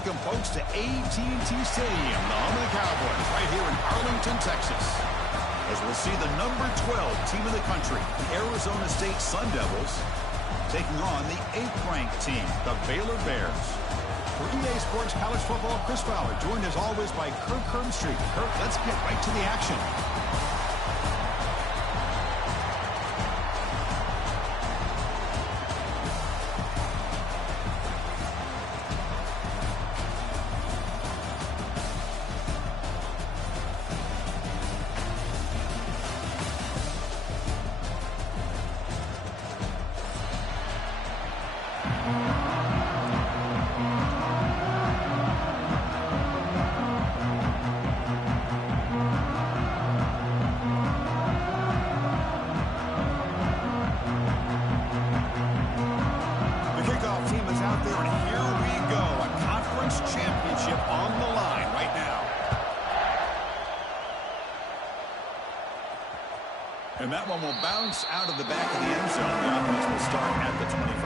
Welcome, folks, to AT&T Stadium, the home of the Cowboys, right here in Arlington, Texas. As we'll see the number 12 team in the country, the Arizona State Sun Devils, taking on the 8th-ranked team, the Baylor Bears. For EA Sports College Football, Chris Fowler, joined as always by Kirk Herbstreit. Kirk, let's get right to the action. And that one will bounce out of the back of the end zone. The offense will start at the 25.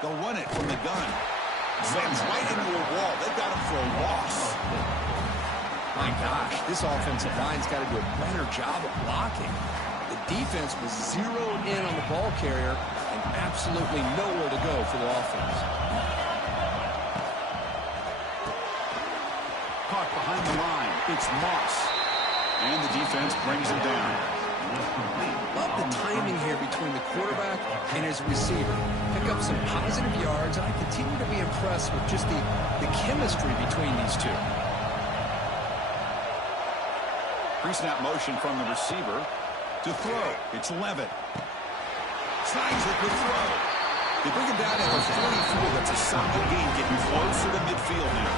They'll run it from the gun. Slams right into a wall. They've got him for a loss. My gosh, this offensive line's got to do a better job of blocking. The defense was zeroed in on the ball carrier and absolutely nowhere to go for the offense. Caught behind the line. It's Moss. And the defense brings it down. Love the timing here between the quarterback and his receiver. Pick up some positive yards, and I continue to be impressed with just the chemistry between these two. Pre-snap motion from the receiver to throw. It's Levitt. Signs it with throw. They bring him down at the 44. That's a solid gain, getting closer to midfield now.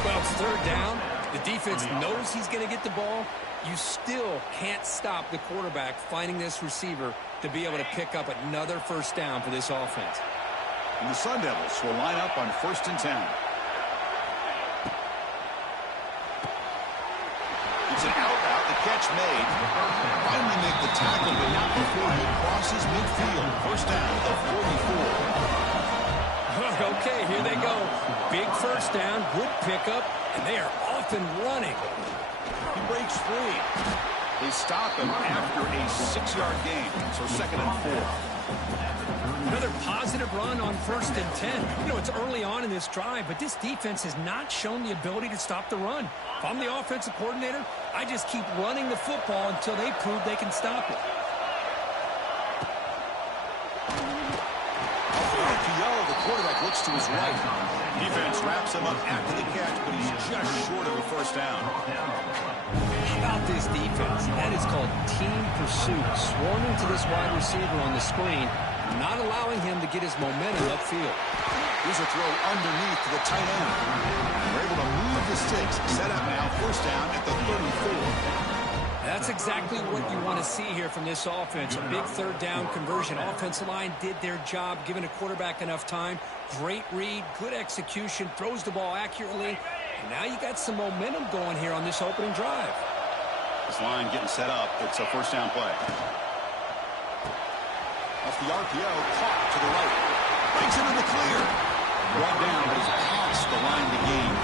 Well, it's third down. The defense knows he's going to get the ball. You still can't stop the quarterback finding this receiver to be able to pick up another first down for this offense. And the Sun Devils will line up on 1st and 10. It's an out route, the catch made. Finally make the tackle, but not before he crosses midfield. First down at the 44. Okay, here they go. Big first down, good pickup, and they are off and running. He breaks free. They stop him after a 6-yard gain, so 2nd and 4. Another positive run on 1st and 10. You know, it's early on in this drive, but this defense has not shown the ability to stop the run. If I'm the offensive coordinator, I just keep running the football until they prove they can stop it. The quarterback looks to his right. Defense wraps him up after the catch, but he's just short of a first down. How about this defense? That is called team pursuit. Swarming to this wide receiver on the screen, not allowing him to get his momentum upfield. Here's a throw underneath to the tight end. They're able to move the sticks. Set up now, first down at the 34. That's exactly what you want to see here from this offense. A big third down conversion. Offensive line did their job, giving a quarterback enough time. Great read, good execution, throws the ball accurately. And now you got some momentum going here on this opening drive. This line getting set up. It's a first down play. Off the RPO, caught to the right. Breaks it in the clear. Brought down, but he's past the line to gain.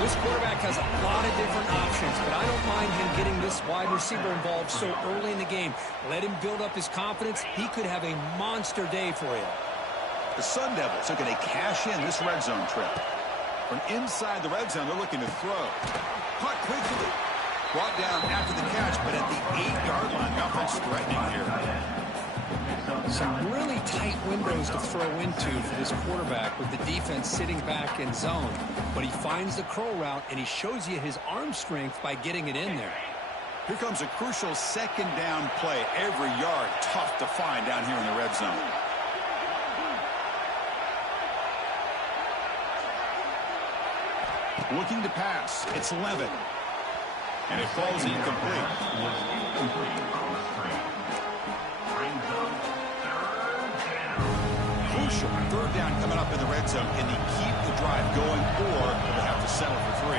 This quarterback has a lot of different options, but I don't mind him getting this wide receiver involved so early in the game. Let him build up his confidence. He could have a monster day for you. The Sun Devils are going to cash in this red zone trip. From inside the red zone, they're looking to throw. Caught quickly. Brought down after the catch, but at the 8-yard line. The offense threatening here. Some really tight windows to throw into for this quarterback with the defense sitting back in zone. But he finds the curl route, and he shows you his arm strength by getting it in there. Here comes a crucial second down play. Every yard tough to find down here in the red zone. Looking to pass. It's Levitt. And it falls incomplete. Crucial third down coming up in the red zone. Can they keep the drive going, or will they have to settle for 3?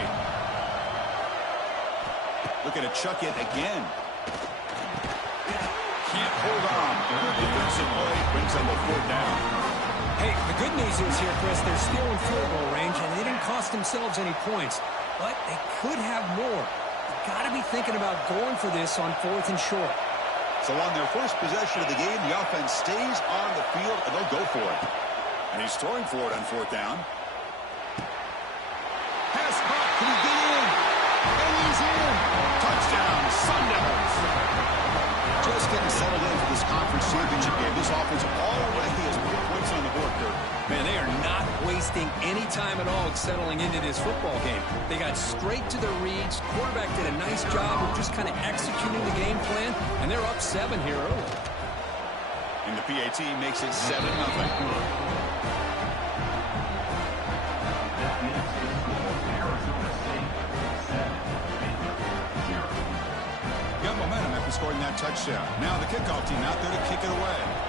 Looking to chuck it again. Can't hold on. Good defensive play brings them a 4th down. Hey, the good news is here, Chris, they're still in field goal range, and they didn't cost themselves any points. But they could have more. You've got to be thinking about going for this on 4th and short. So on their first possession of the game, the offense stays on the field, and they'll go for it. And he's throwing for it on 4th down. Pass caught. Can he get in? And he's in. Touchdown, Sun Devils. Just getting settled in for this conference championship game. This offense already has put points on the board, Kurt. Man, they are not wasting any time at all settling into this football game. They got straight to their reads. Quarterback did a nice job of just kind of executing the game plan, and they're up 7 here early. And the PAT makes it 7-0. Got momentum after scoring that touchdown. Now the kickoff team out there to kick it away.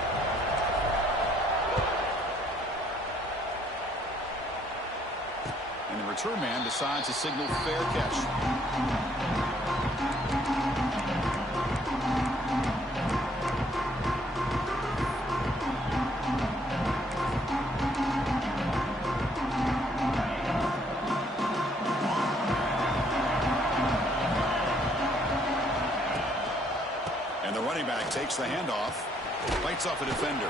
And the return man decides to signal fair catch. And the running back takes the handoff, fights off a defender.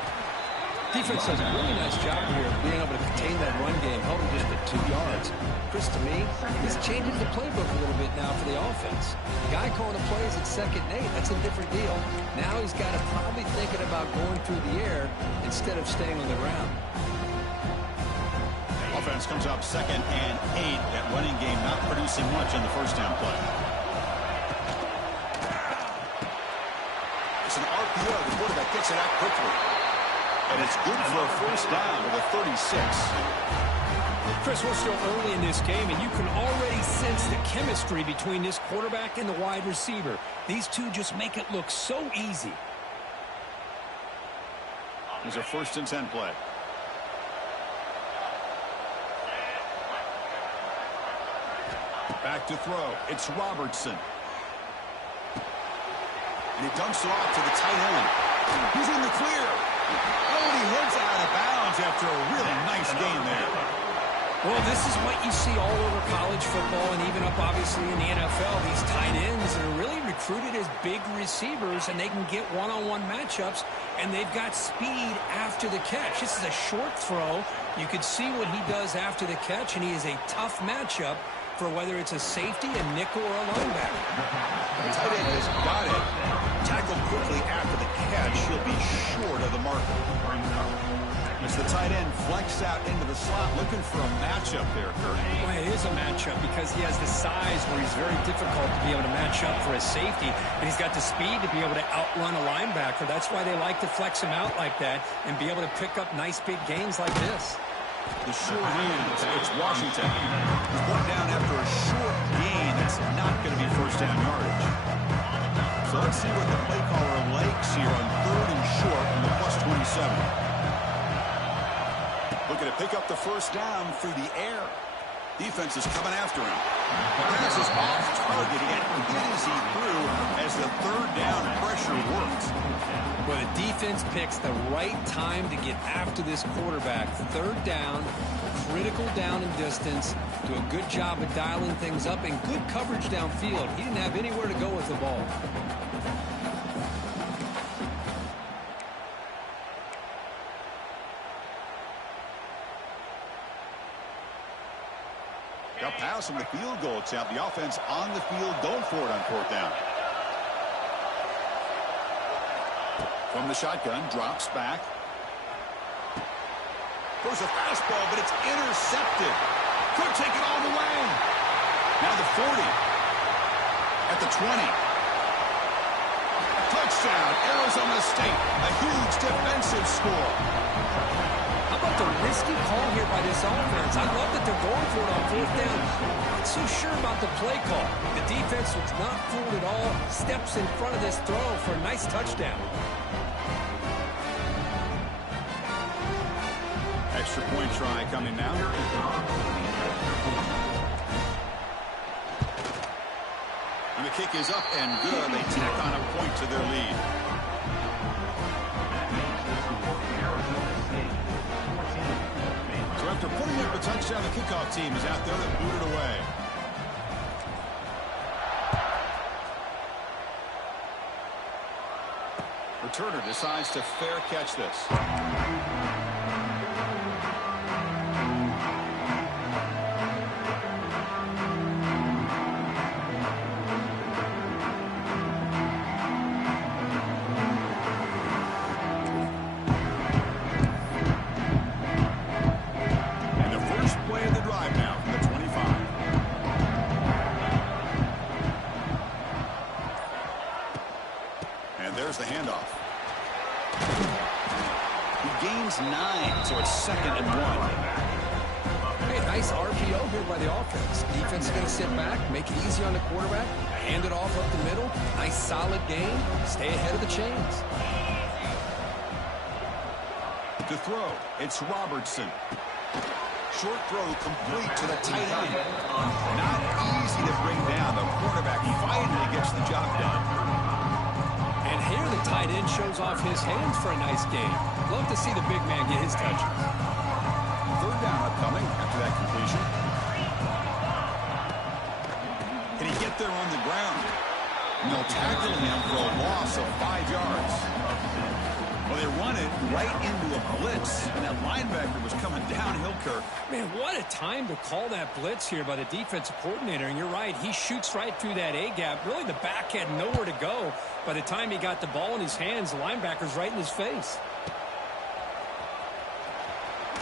Defense does a really nice job here of being able to contain that run game, held him just at 2 yards. Chris, to me, this changes the playbook a little bit now for the offense. The guy calling the plays at 2nd and 8, that's a different deal. Now he's got to probably thinking about going through the air instead of staying on the ground. Offense comes up 2nd and 8. That running game not producing much on the first down play. It's an RPO. The quarterback gets it out quickly. And it's good for a first down with a 36. Chris, we're still early in this game, and you can already sense the chemistry between this quarterback and the wide receiver. These two just make it look so easy. There's a 1st and 10 play. Back to throw. It's Robertson. And he dumps it off to the tight end. He's in the clear. Oh, and he heads out of bounds after a really nice gain there. Well, this is what you see all over college football and even up, obviously, in the NFL. These tight ends are really recruited as big receivers, and they can get one-on-one matchups, and they've got speed after the catch. This is a short throw. You can see what he does after the catch, and he is a tough matchup for whether it's a safety, a nickel, or a linebacker. The tight end has got it. Tackled quickly after the catch. He'll be short of the marker. As the tight end flexed out into the slot, looking for a matchup there, Kurt. Well, it is a matchup because he has the size where he's very difficult to be able to match up for a safety, and he's got the speed to be able to outrun a linebacker. That's why they like to flex him out like that and be able to pick up nice big gains like this. The short hand, it's Washington. He's going down after a short gain. That's not going to be first down yardage. So let's see what the play caller likes here on 3rd and short on the +27. Looking to pick up the first down through the air. Defense is coming after him. Pass is off target and hit as he threw as the 3rd down pressure works. Well, the defense picks the right time to get after this quarterback. 3rd down, critical down and distance. Do a good job of dialing things up and good coverage downfield. He didn't have anywhere to go with the ball. Got pass from the field goal attempt. The offense on the field going for it on 4th down. From the shotgun, drops back. Throws a fastball, but it's intercepted. Could take it all the way. Now the 40. At the 20. Touchdown, Arizona State. A huge defensive score. How about the risky call here by this offense? I love that they're going for it on 4th down. Not so sure about the play call. The defense was not fooled at all. Steps in front of this throw for a nice touchdown. Extra point try coming now. And the kick is up and good. They tack on a point to their lead. So after putting up a touchdown, the kickoff team is out there to boot it away. Returner decides to fair catch this. The handoff. He gains 9, so it's 2nd and 1. Hey, nice RPO here by the offense. Defense is going to sit back, make it easy on the quarterback, hand it off up the middle. Nice solid game. Stay ahead of the chains. To throw, it's Robertson. Short throw complete to the tight end. Not easy to bring down. The quarterback finally gets the job done. And here the tight end shows off his hands for a nice game. Love to see the big man get his touches. 3rd down upcoming after that completion. Can he get there on the ground? No, tackling him for a loss of 5 yards. Well, they run it right into a blitz, and that linebacker was coming downhill, Kirk. Man, what a time to call that blitz here by the defensive coordinator. And you're right, he shoots right through that A-gap. Really, the back had nowhere to go. By the time he got the ball in his hands, the linebacker's right in his face.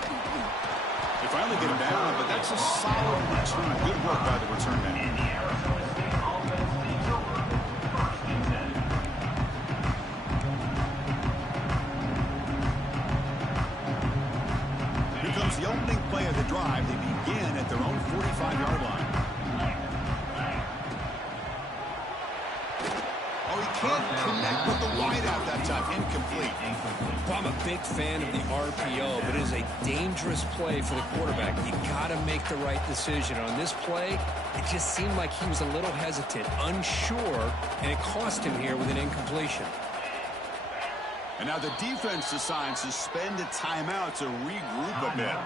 They finally get him down, but that's a solid return. Good work by the return man. Here comes the opening play of the drive. They begin at their own 45-yard line. Can't connect with the wideout that time. Incomplete. Well, I'm a big fan of the RPO, but it is a dangerous play for the quarterback. You got to make the right decision. On this play, it just seemed like he was a little hesitant, unsure, and it cost him here with an incompletion. And now the defense decides to spend a timeout to regroup a bit.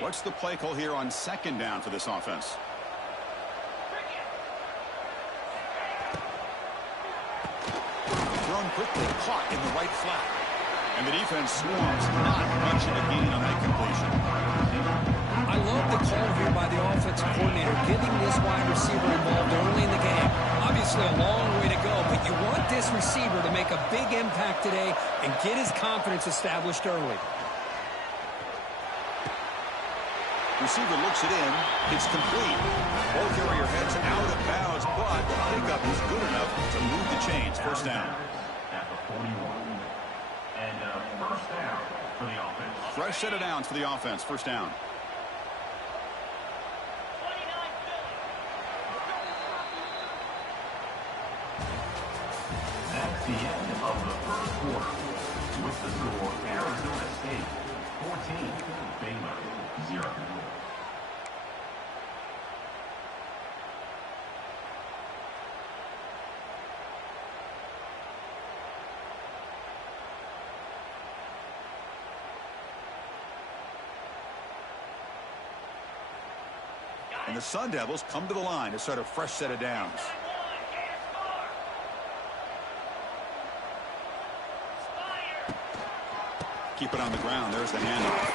What's the play call here on 2nd down for this offense? Thrown quickly, caught in the right flat. And the defense swarms, not much of a gain on that completion. I love the call here by the offensive coordinator, getting this wide receiver involved early in the game. Obviously a long way to go, but you want this receiver to make a big impact today and get his confidence established early. Receiver looks it in. It's complete. Ball carrier heads out of bounds, but the pickup is good enough to move the chains. 1st down. At the 41. And 1st down for the offense. Fresh set of downs for the offense. 1st down. That's the end of the 1st quarter. With the score, Arizona State 14, Baylor 0. And the Sun Devils come to the line to start a fresh set of downs. Keep it on the ground. There's the handoff.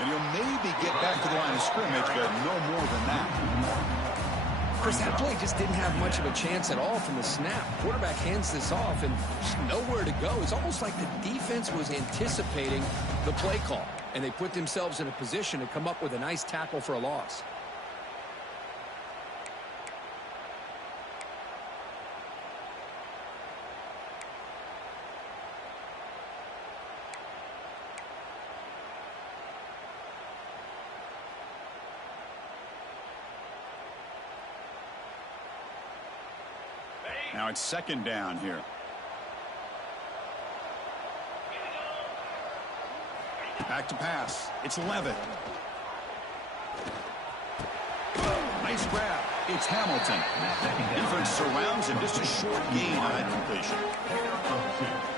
And he'll maybe get back to the line of scrimmage, but no more than that. Chris, that play just didn't have much of a chance at all from the snap. Quarterback hands this off and just nowhere to go. It's almost like the defense was anticipating the play call, and they put themselves in a position to come up with a nice tackle for a loss. Now it's second down here. Back to pass. It's Levitt. Nice grab. It's Hamilton. Defense surrounds him. Just a short gain on that completion.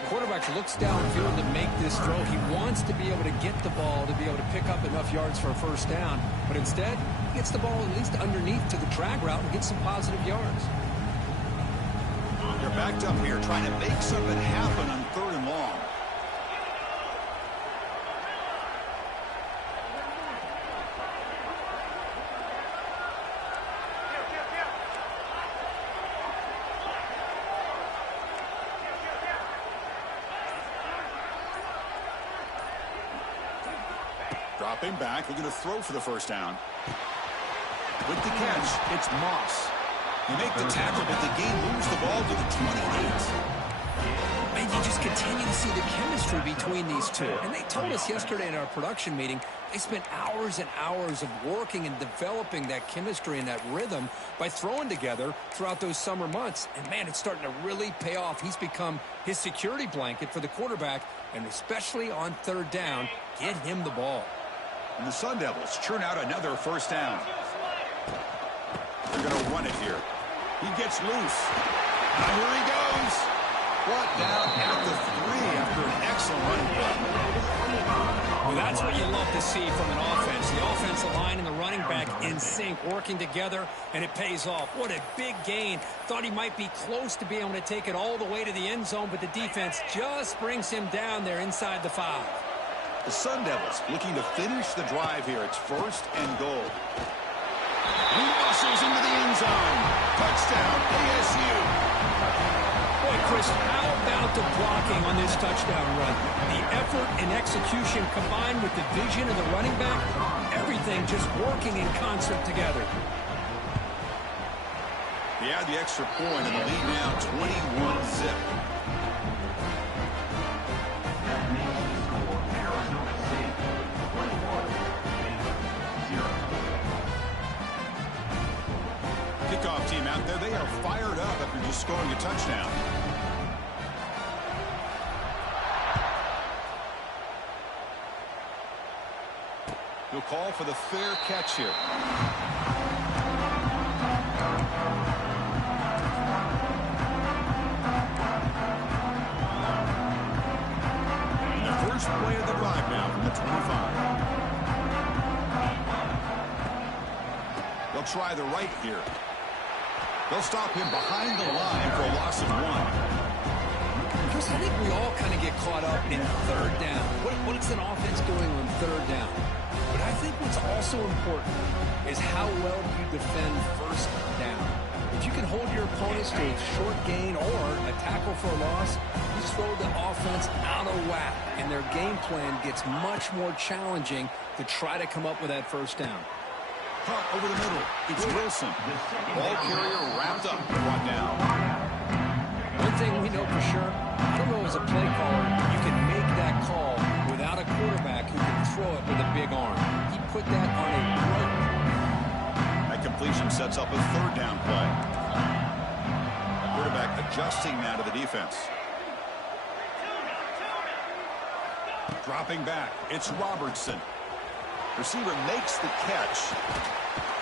Quarterback looks downfield to make this throw. He wants to be able to get the ball to be able to pick up enough yards for a first down. But instead, he gets the ball at least underneath to the drag route and gets some positive yards. They're backed up here trying to make something happen on 3rd and long. Dropping back, looking to throw for the first down. With the catch, it's Moss. You make the tackle, but the game moves the ball to the 28. And you just continue to see the chemistry between these two. And they told us yesterday in our production meeting, they spent hours and hours of working and developing that chemistry and that rhythm by throwing together throughout those summer months. And, man, it's starting to really pay off. He's become his security blanket for the quarterback, and especially on 3rd down, get him the ball. And the Sun Devils churn out another first down. They're going to run it here. He gets loose. Now here he goes. Brought down at the 3 after an excellent running play. Well, that's what you love to see from an offense. The offensive line and the running back in sync, working together, and it pays off. What a big gain. Thought he might be close to being able to take it all the way to the end zone, but the defense just brings him down there inside the 5. The Sun Devils looking to finish the drive here. It's 1st and goal. He muscles into the end zone. Touchdown, ASU. Boy, Chris, how about the blocking on this touchdown run? The effort and execution combined with the vision of the running back, everything just working in concert together. They add the extra point, and the lead now 21-zip. Kickoff team out there, they are fired up after just scoring a touchdown. He'll call for the fair catch here. And the first play of the drive now from the 25. They'll try the right here. They'll stop him behind the line for a loss of 1. Chris, I think we all kind of get caught up in 3rd down. What is an offense doing on 3rd down? But I think what's also important is how well you defend 1st down. If you can hold your opponents to a short gain or a tackle for a loss, you throw the offense out of whack, and their game plan gets much more challenging to try to come up with that 1st down. Punt over the middle. It's Wilson. Ball carrier wrapped up, brought down. One thing we know for sure, I don't know as a play caller, you can make that call without a quarterback who can throw it with a big arm. He put that on a rope. That completion sets up a 3rd down play. Quarterback adjusting now to the defense. Dropping back. It's Robertson. Receiver makes the catch.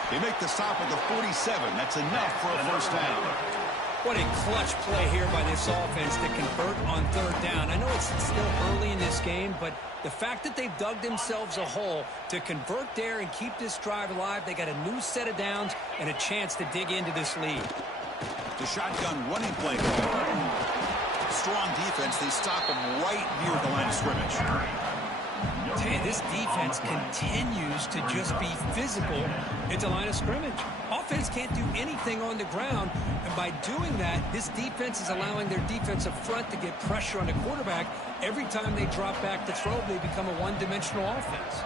They make the stop at the 47. That's enough for a first down. What a clutch play here by this offense to convert on 3rd down. I know it's still early in this game, but the fact that they've dug themselves a hole to convert there and keep this drive alive, they got a new set of downs and a chance to dig into this lead. The shotgun running play call. Strong defense. They stop him right near the line of scrimmage. Tell you, this defense continues to just be physical at the line of scrimmage. Offense can't do anything on the ground, and by doing that, this defense is allowing their defensive front to get pressure on the quarterback. Every time they drop back to throw, they become a one-dimensional offense.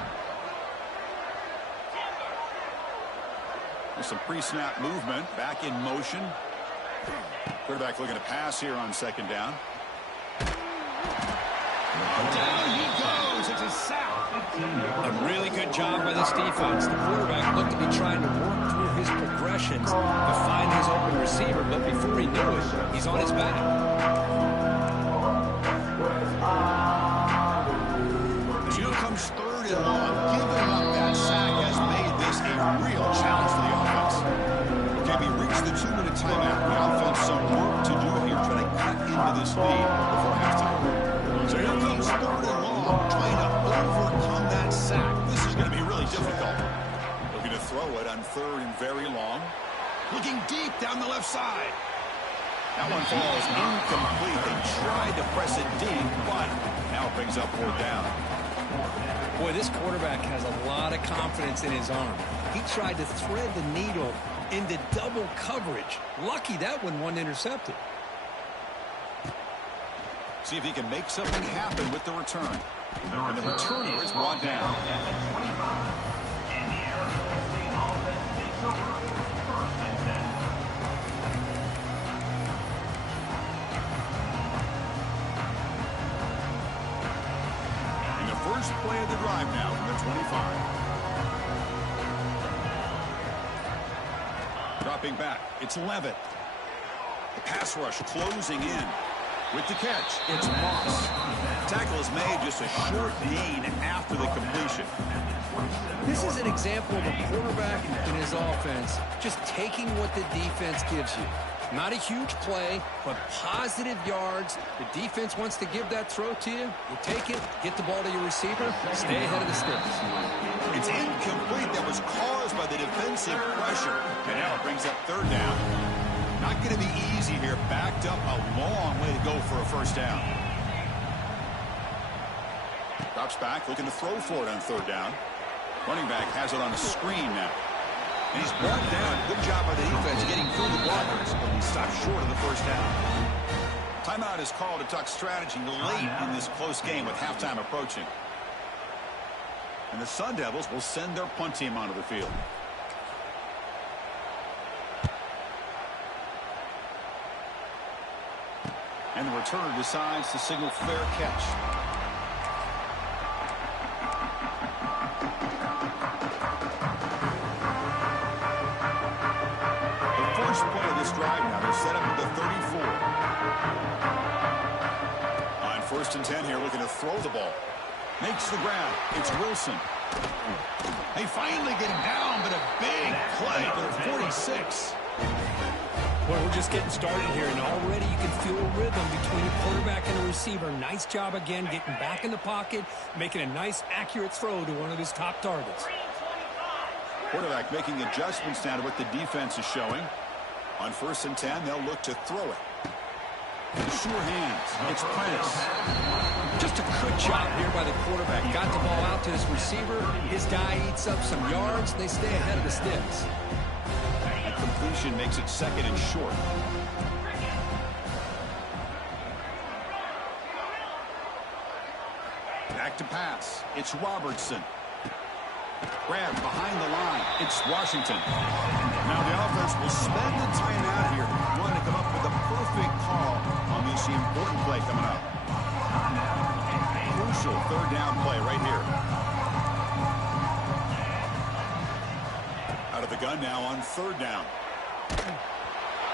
There's some pre-snap movement, back in motion. Quarterback looking to pass here on 2nd down. Down he goes. It's a sack. A really good job by this defense. The quarterback looked to be trying to work through his progressions to find his open receiver, but before he knew do it, he's on his back. Here comes third and long. Giving up that sack has made this a real challenge for the offense. Okay, we reached the 2-minute timeout. The offense some work to do here, trying to cut into this lead before halftime. So here comes third and long, trying to overcome that sack. This is going to be really difficult. Looking to throw it on third and very long. Looking deep down the left side. That one falls incomplete. They tried to press it deep, but now it brings up fourth down. Boy, this quarterback has a lot of confidence in his arm. He tried to thread the needle into double coverage. Lucky that one wasn't intercepted. See if he can make something happen with the return. And the returner is brought down. And the first play of the drive now from the 25. Dropping back, it's Levitt. The pass rush closing in. With the catch, it's Moss. Tackle is made, just a short gain after the completion. This is an example of a quarterback in his offense just taking what the defense gives you. Not a huge play, but positive yards. The defense wants to give that throw to you. You take it, get the ball to your receiver, stay ahead of the sticks. It's incomplete. That was caused by the defensive pressure. And now it brings up third down. Not going to be easy here. Backed up a long way to go for a first down. Drops back, looking to throw for it on third down. Running back has it on a screen now. And he's brought down. Good job by the defense getting through the blockers. But he stopped short of the first down. Timeout is called to talk strategy late in this close game with halftime approaching. And the Sun Devils will send their punt team onto the field. And the returner decides to signal fair catch. The first play of this drive now, they're set up at the 34. On first and 10 here, looking to throw the ball. Makes the grab. It's Wilson. They finally get him down, but a big play for the 46. Well, we're just getting started here, and already you can feel a rhythm between a quarterback and a receiver. Nice job again getting back in the pocket, making a nice, accurate throw to one of his top targets. Quarterback making adjustments now to what the defense is showing. On first and 10, they'll look to throw it. Sure hands. It's Prentice. Just a good job here by the quarterback. Got the ball out to his receiver. His guy eats up some yards. They stay ahead of the sticks. Completion makes it second and short. Back to pass. It's Robertson. Grab behind the line. It's Washington. Now the offense will spend the timeout here, wanting to come up with a perfect call on this important play coming up. Crucial third down play right here. Out of the gun now on third down.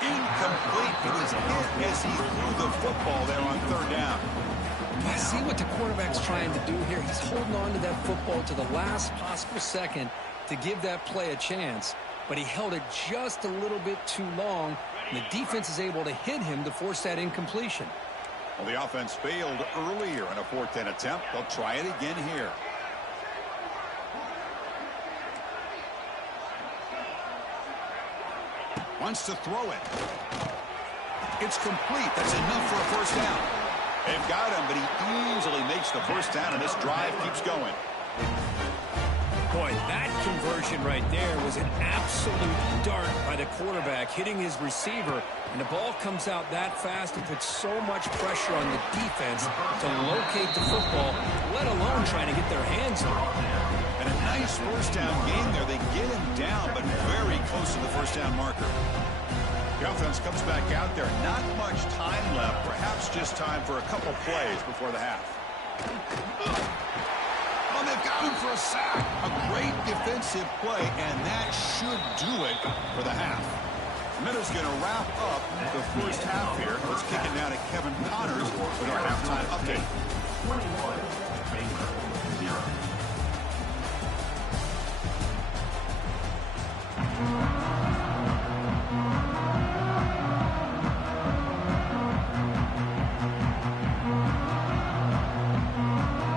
Incomplete. He was hit as he threw the football there on third down. I see what the quarterback's trying to do here. He's holding on to that football to the last possible second to give that play a chance, but he held it just a little bit too long, and the defense is able to hit him to force that incompletion. Well, the offense failed earlier in a fourth down attempt. They'll try it again here. Wants to throw it. It's complete. That's enough for a first down. They've got him, but he easily makes the first down, and this drive keeps going. Boy, that conversion right there was an absolute dart by the quarterback, hitting his receiver, and the ball comes out that fast and puts so much pressure on the defense to locate the football, let alone trying to get their hands on it. And a nice first down game there. They get him down, but very close to the first down marker. The offense comes back out there. Not much time left. Perhaps just time for a couple plays before the half. Oh, they've got him for a sack. A great defensive play, and that should do it for the half. Minutes going to wrap up the first half here. Let's kick it now to Kevin Connors with our halftime update. 21, Baylor, 0.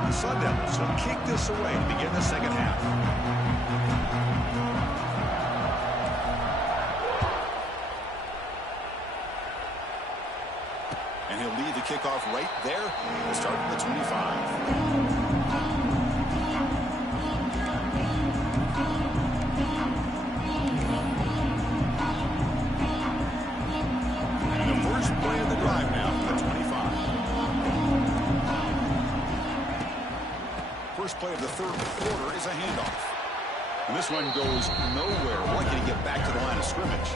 The Sun Devils will kick this away to begin the second half. And he'll lead the kickoff right there. We'll start at the 25. And the first play of the drive now from the 25. First play of the third quarter is a handoff. And this one goes nowhere. Lucky to get back to the line of scrimmage.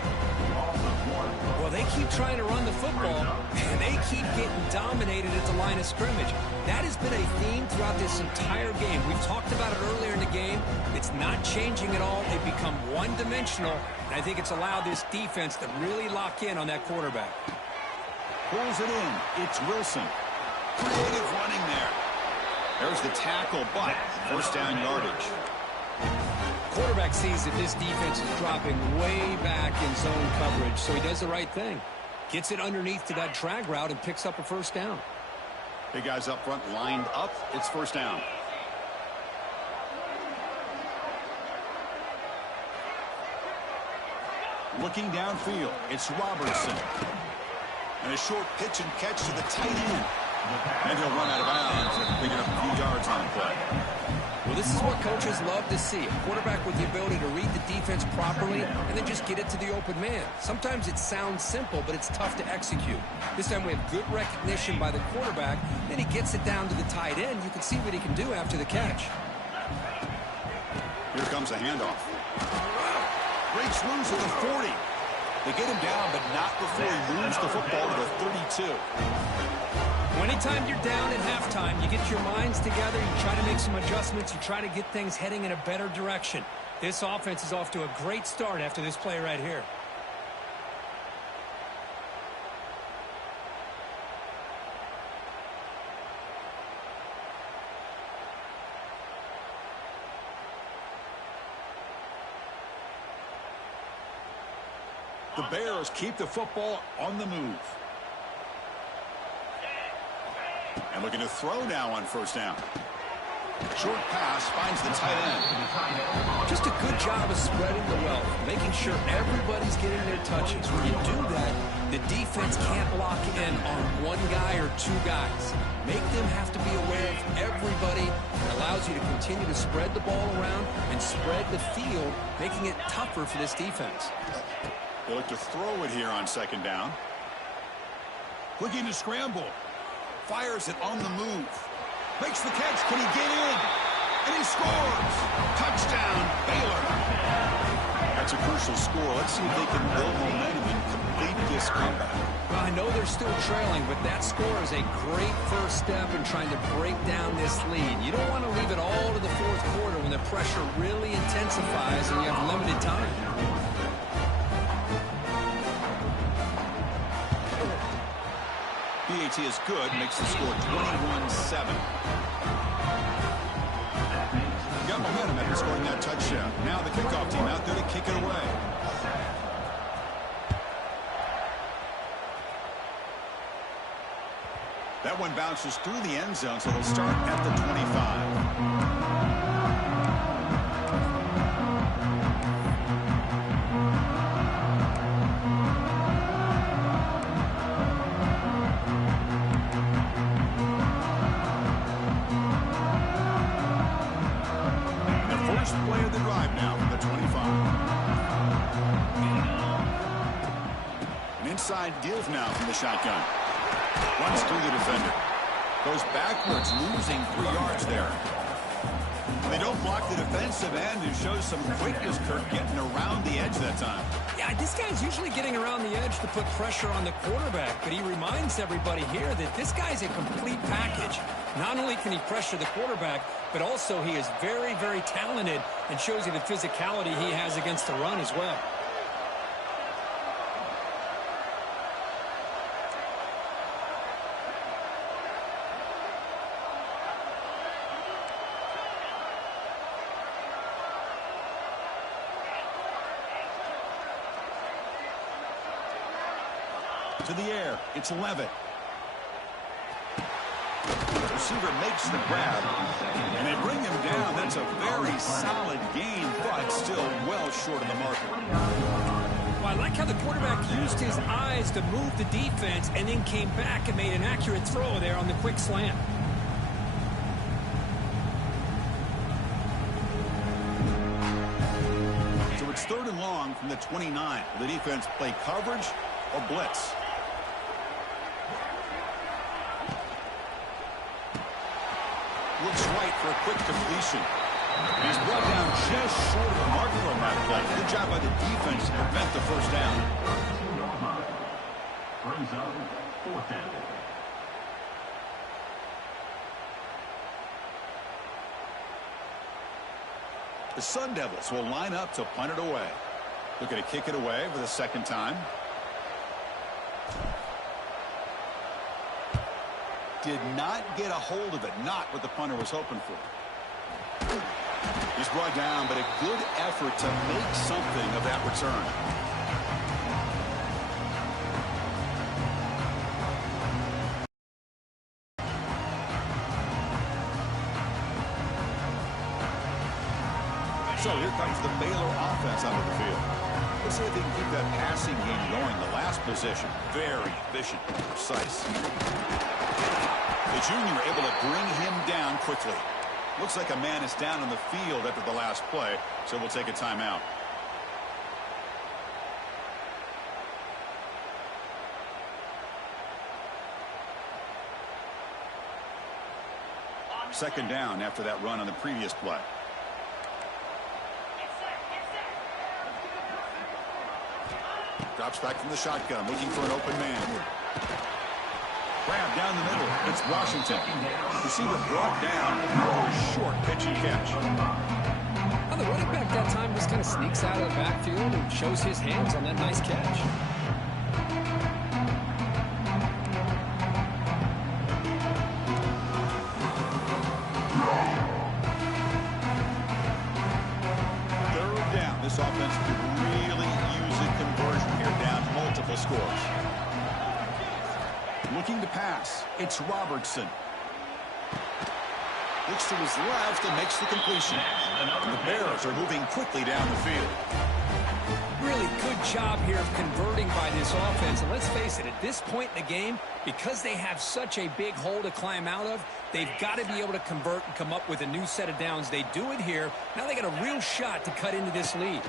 Well, they keep trying to run the football, and they keep getting dominated at the line of scrimmage. That has been a theme throughout this entire game. We've talked about it earlier in the game. It's not changing at all. They've become one-dimensional, and I think it's allowed this defense to really lock in on that quarterback. Pulls it in. It's Wilson. Creative running there. There's the tackle, but first down yardage. Quarterback sees that this defense is dropping way back in zone coverage, so he does the right thing. Gets it underneath to that drag route and picks up a first down. Big guys up front lined up. It's first down. Looking downfield, it's Robertson. And a short pitch and catch to the tight end. And he'll run out of bounds and pick up a few yards on the play. Well, this is what coaches love to see. A quarterback with the ability to read the defense properly and then just get it to the open man. Sometimes it sounds simple, but it's tough to execute. This time we have good recognition by the quarterback. Then he gets it down to the tight end. You can see what he can do after the catch. Here comes a handoff. Breaks loose at the 40. They get him down, but not before he moves the football to the 32. Anytime you're down at halftime, you get your minds together, you try to make some adjustments, you try to get things heading in a better direction. This offense is off to a great start after this play right here. The Bears keep the football on the move. And looking to throw now on first down. Short pass finds the tight end. Just a good job of spreading the wealth, making sure everybody's getting their touches. When you do that, the defense can't lock in on one guy or two guys. Make them have to be aware of everybody. It allows you to continue to spread the ball around and spread the field, making it tougher for this defense. They look to throw it here on second down. Looking to scramble. Fires it on the move. Makes the catch. Can he get in? And he scores. Touchdown, Baylor. That's a crucial score. Let's see if they can build momentum and complete this comeback. Well, I know they're still trailing, but that score is a great first step in trying to break down this lead. You don't want to leave it all to the fourth quarter when the pressure really intensifies and you have limited time. BAT is good, makes the score 21-7. Got momentum after scoring that touchdown. Now the kickoff team out there to kick it away. That one bounces through the end zone, so they'll start at the 25. Play of the drive now from the 25. An inside give now from the shotgun. Runs through the defender. Goes backwards, losing 3 yards there. They don't block the defensive end, who shows some quickness, Kirk, getting around the edge that time. Yeah, this guy's usually getting around the edge to put pressure on the quarterback, but he reminds everybody here that this guy's a complete package. Not only can he pressure the quarterback, but also he is very, very talented and shows you the physicality he has against the run as well. To the air. It's Levitt. The receiver makes the grab, and they bring him down. That's a very solid gain, but still well short of the marker. Well, I like how the quarterback used his eyes to move the defense and then came back and made an accurate throw there on the quick slant. So it's 3rd and long from the 29. Will the defense play coverage or blitz? Looks right for a quick completion. He's brought down just short of the marker on that play. Good job by the defense to prevent the first down. Brings up 4th down. The Sun Devils will line up to punt it away. Looking to kick it away for the 2nd time. Did not get a hold of it. Not what the punter was hoping for. He's brought down, but a good effort to make something of that return. So here comes the Baylor offense onto the field. Let's see if they can keep that passing game going. The last possession, very efficient and precise. The junior able to bring him down quickly. Looks like a man is down on the field after the last play, so we'll take a timeout. Second down after that run on the previous play. Drops back from the shotgun, looking for an open man. Grab down the middle. It's Washington. Receiver brought down for a short pitch and catch. Well, the running back that time just kind of sneaks out of the backfield and shows his hands on that nice catch. Third down. This offense could really use a conversion here, down multiple scores. Looking to pass. It's Robertson. Looks to his left and makes the completion. And the Bears are moving quickly down the field. Really good job here of converting by this offense. And let's face it, at this point in the game, because they have such a big hole to climb out of, they've got to be able to convert and come up with a new set of downs. They do it here. Now they got a real shot to cut into this lead.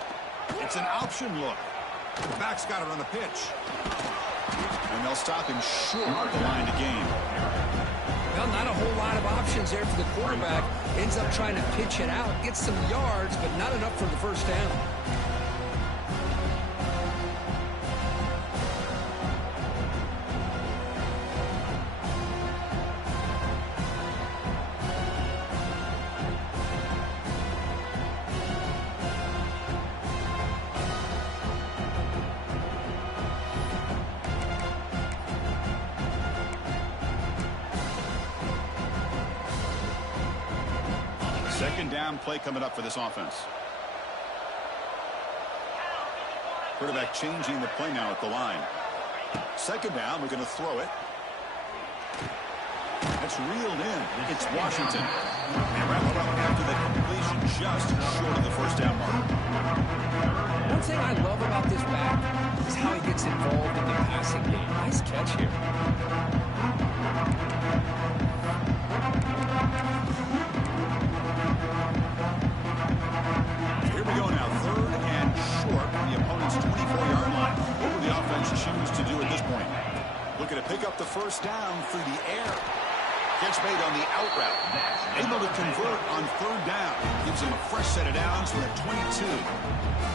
It's an option look. The back's got it on the pitch. And they'll stop him short of the line to gain. Well, not a whole lot of options there for the quarterback. Ends up trying to pitch it out, gets some yards, but not enough for the first down. Second down play coming up for this offense. Quarterback changing the play now at the line. Second down, we're going to throw it. That's reeled in. It's Washington. And wrap it up after the completion, just short of the first down mark. One thing I love about this back is how he gets involved in the passing game. Nice catch here. Here we go now, third and short from the opponent's 24-yard line. What will the offense choose to do at this point? Looking to pick up the first down through the air. Catch made on the out route. Able to convert on third down. Gives him a fresh set of downs from the 22.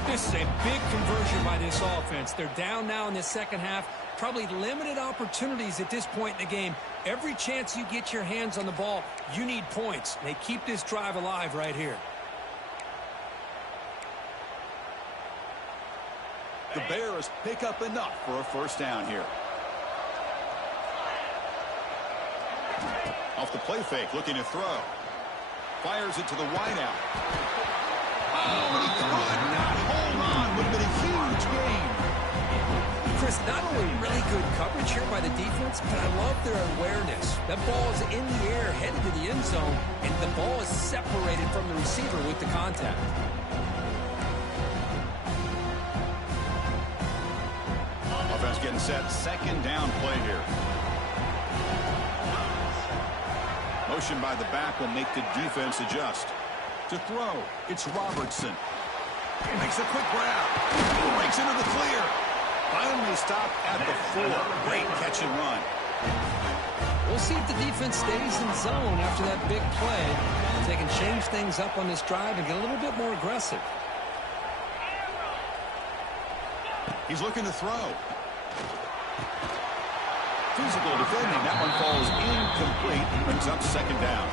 This is a big conversion by this offense. They're down now in the second half. Probably limited opportunities at this point in the game. Every chance you get your hands on the ball, you need points. They keep this drive alive right here. The Bears pick up enough for a first down here. Off the play fake, looking to throw. Fires it to the wideout. Oh, he could not hold on. Would have been a huge gain. Chris, not only really good coverage here by the defense, but I love their awareness. That ball is in the air, headed to the end zone, and the ball is separated from the receiver with the contact. Offense getting set. Second down play here. Motion by the back will make the defense adjust. To throw, it's Robertson. He makes a quick grab. Breaks into the clear. Finally stopped at the 4. Great catch and run. We'll see if the defense stays in zone after that big play. If they can change things up on this drive and get a little bit more aggressive. He's looking to throw. Physical defending. That one falls incomplete. Brings up second down.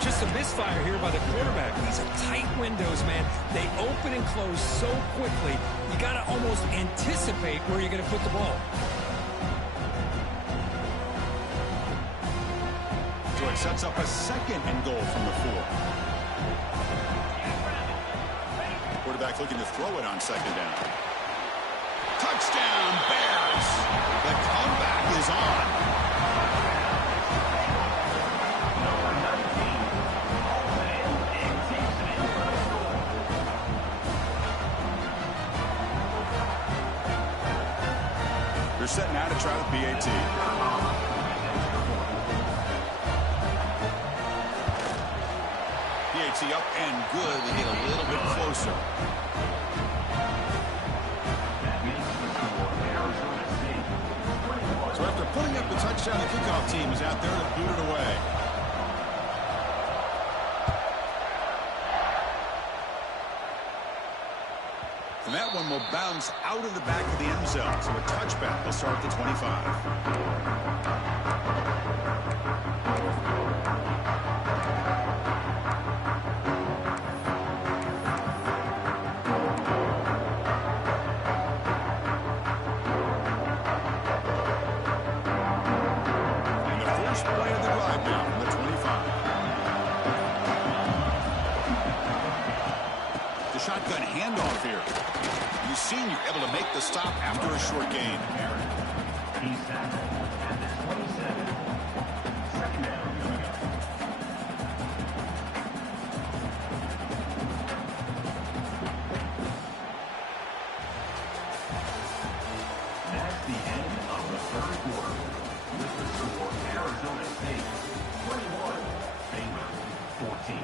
Just a misfire here by the quarterback. These are tight windows, man. They open and close so quickly. You got to almost anticipate where you're going to put the ball. So it sets up a second and goal from the 4. Quarterback looking to throw it on second down. Touchdown, Bears. The comeback is on. They're setting out to try the PAT. PAT up and good. They get a little bit closer. So after putting up the touchdown, the kickoff team is out there to boot it away. And that one will bounce out of the back of the end zone. So a touchback will start at the 25. And the first play of the drive now from the 25. The shotgun handoff here. He's senior, able to make the stop after a short gain. He's tackled at the 27. Second down coming up. That's the end of the third quarter. With the score, Arizona State 21, Baylor 14.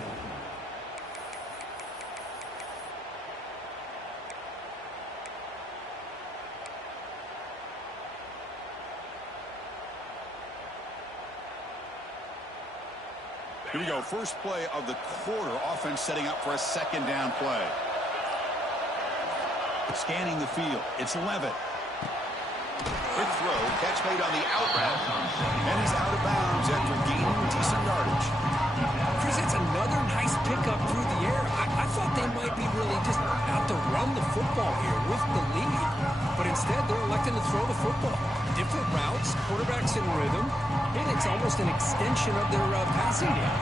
Here we go. First play of the quarter. Offense setting up for a second down play. Scanning the field. It's Levitt. Quick throw. Catch made on the out route. And he's out of bounds after gaining decent yardage. Chris, it's another nice pickup through the air. I thought they might be really just out to run the football here with the lead. But instead, they're electing to throw the football. Different routes, quarterbacks in rhythm, and it's almost an extension of their passing game.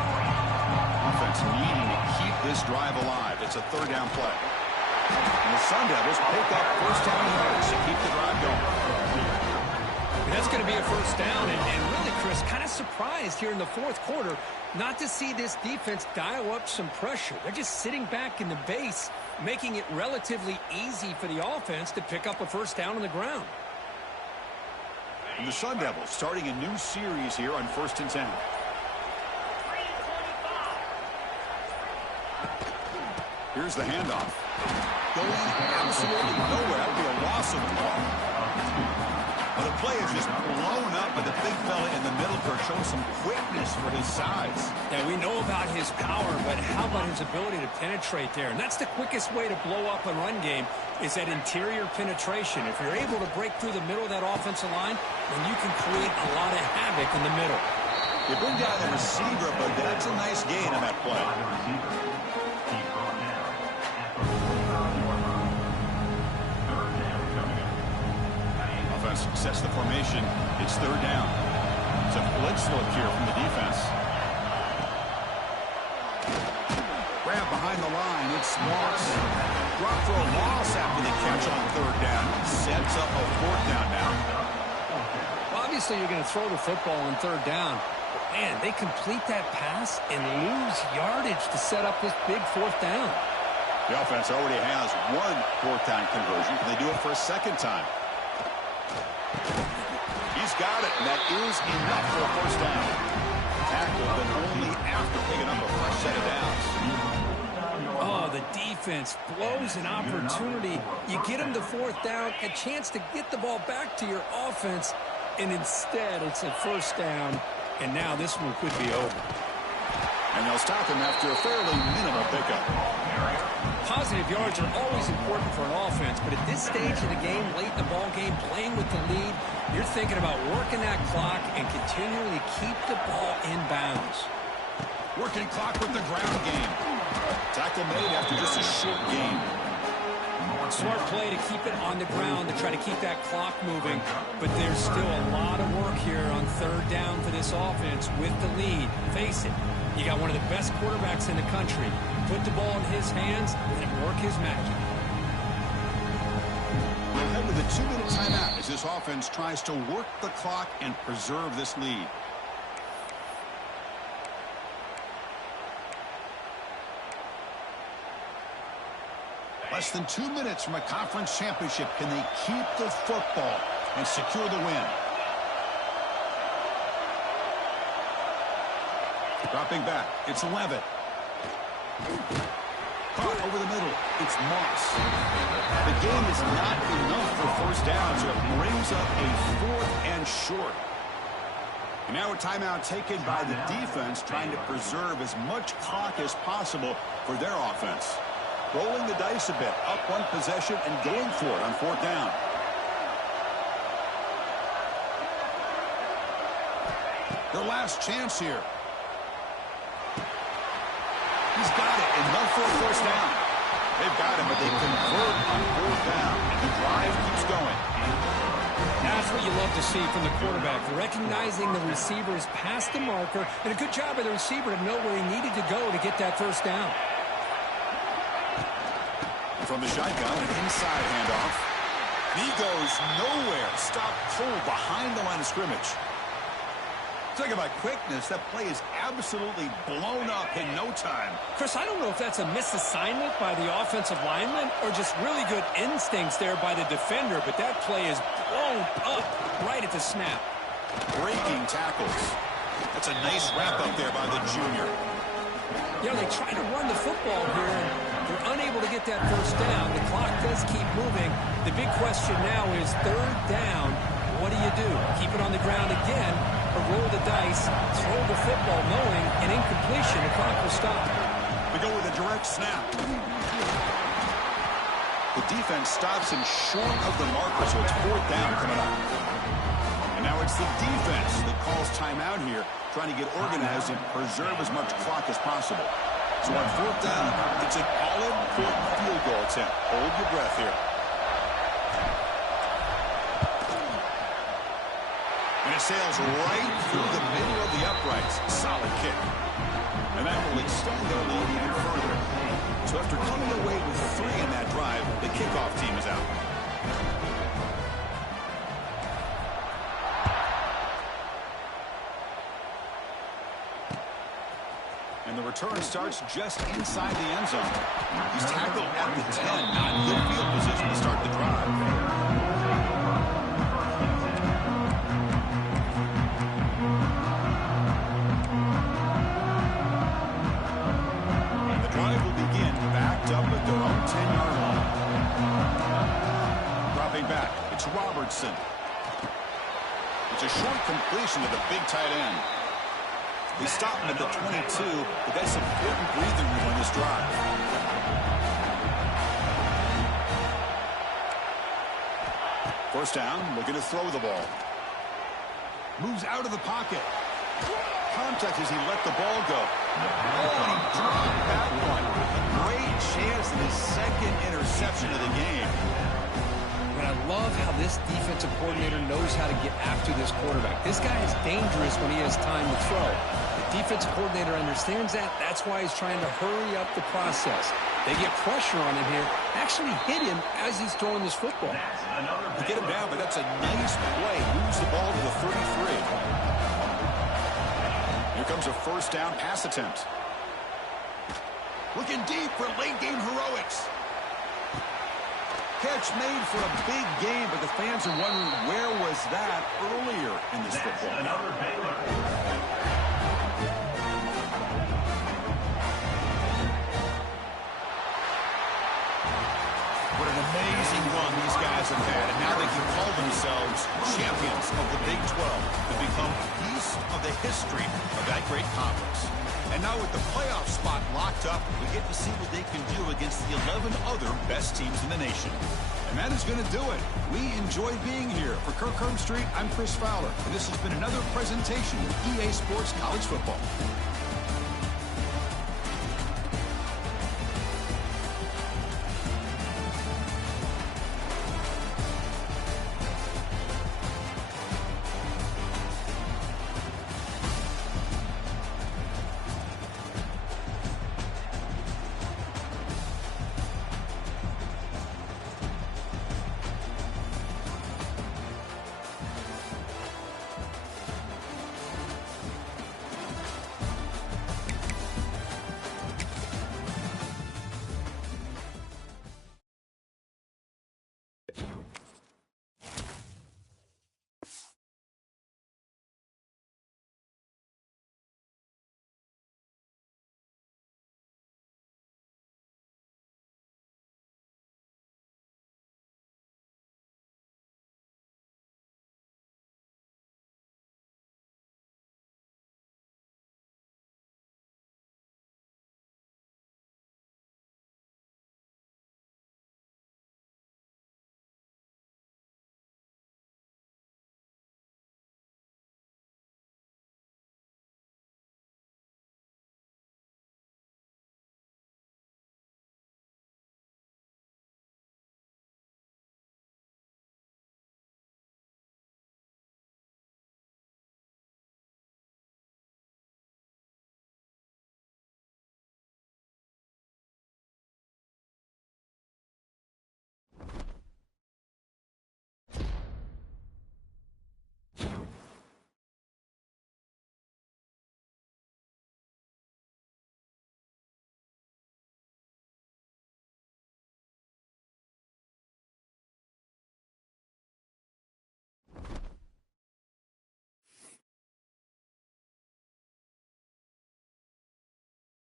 Offense needing to keep this drive alive. It's a third down play. And the Sun Devils pick up first down yards to keep the drive going. And that's going to be a first down. And really, Chris, kind of surprised here in the fourth quarter not to see this defense dial up some pressure. They're just sitting back in the base, making it relatively easy for the offense to pick up a first down on the ground. And the Sun Devils starting a new series here on 1st and 10. Here's the handoff. Going absolutely nowhere. That would be a loss of the ball. Well, the play is just blown up by the big fella in the middle for showing some quickness for his size. Yeah, we know about his power, but how about his ability to penetrate there? And that's the quickest way to blow up a run game is that interior penetration. If you're able to break through the middle of that offensive line, then you can create a lot of havoc in the middle. You bring down the receiver, but that's a nice gain on that play. Offense sets the formation. It's third down. It's a blitz look here from the defense. Grab behind the line. It's Moss. Drop for a loss after the catch on third down. Sets up a fourth down now. Well, obviously, you're going to throw the football on third down. But, man, they complete that pass and lose yardage to set up this big fourth down. The offense already has one fourth down conversion. Can they do it for a second time? He's got it, and that is enough for a first down. Tackle, but only after picking up a fresh set of downs. Oh, the defense blows an opportunity. You get them to fourth down, a chance to get the ball back to your offense, and instead it's a first down, and now this one could be over. And they'll stop him after a fairly minimal pickup. Positive yards are always important for an offense, but at this stage of the game, late in the ball game, playing with the lead, you're thinking about working that clock and continually keep the ball in bounds. Working clock with the ground game. Tackle made after just a short game. Smart play to keep it on the ground to try to keep that clock moving, but there's still a lot of work here on third down for this offense with the lead. Face it, you got one of the best quarterbacks in the country. Put the ball in his hands, let him work his magic. We'll head to the 2-minute timeout as this offense tries to work the clock and preserve this lead. Less than 2 minutes from a conference championship. Can they keep the football and secure the win? Dropping back, it's Levitt. Caught over the middle, it's Moss. The game is not enough for first down, so it brings up a fourth and short. And now a timeout taken by the defense, trying to preserve as much clock as possible for their offense. Rolling the dice a bit, up one possession and going for it on fourth down. Their last chance here. He's got it, enough for a first down. They've got him, but they convert on fourth down, and the drive keeps going. That's what you love to see from the quarterback, recognizing the receiver is past the marker, and a good job by the receiver to know where he needed to go to get that first down. From the shotgun, an inside handoff. He goes nowhere. Stop cold behind the line of scrimmage. Talking about quickness, that play is absolutely blown up in no time. Chris, I don't know if that's a misassignment by the offensive lineman or just really good instincts there by the defender, but that play is blown up right at the snap. Breaking tackles. That's a nice wrap-up there by the junior. You know, they try to run the football here, and they're unable to get that first down. The clock does keep moving. The big question now is third down. What do you do? Keep it on the ground again, or roll the dice, throw the football, knowing an incompletion, the clock will stop. We go with a direct snap. The defense stops him short of the marker, so it's fourth down coming up. And now it's the defense that calls timeout here, trying to get organized and preserve as much clock as possible. So on fourth down, it's an all-important field goal attempt. Hold your breath here. And it sails right through the middle of the uprights. Solid kick. And that will extend their lead even further. So after coming away with 3 in that drive, the kickoff team is out. And the return starts just inside the end zone. He's tackled at the 10. Not good field position to start the drive. Up at their own 10-yard line. Dropping back, it's Robertson. It's a short completion to the big tight end. They stop him at the 22, but that's some important breathing room on this drive. First down, looking to throw the ball. Moves out of the pocket. Contact as he let the ball go. Oh, and he dropped that one. Great chance in his second interception of the game. And I love how this defensive coordinator knows how to get after this quarterback. This guy is dangerous when he has time to throw. The defensive coordinator understands that. That's why he's trying to hurry up the process. They get pressure on him here. Actually hit him as he's throwing this football. To get him down, but that's a nice play. Moves the ball to the 33. Here comes a first down pass attempt. Looking deep for late game heroics. Catch made for a big game, but the fans are wondering where was that earlier in this football game. What an amazing run these guys have had, and now they can call themselves champions of the Big 12 and become a piece of the history of that great conference. And now with the playoff spot locked up, we get to see what they can do against the 11 other best teams in the nation. And that is going to do it. We enjoyed being here. For Kirk Street, I'm Chris Fowler, and this has been another presentation of EA Sports College Football.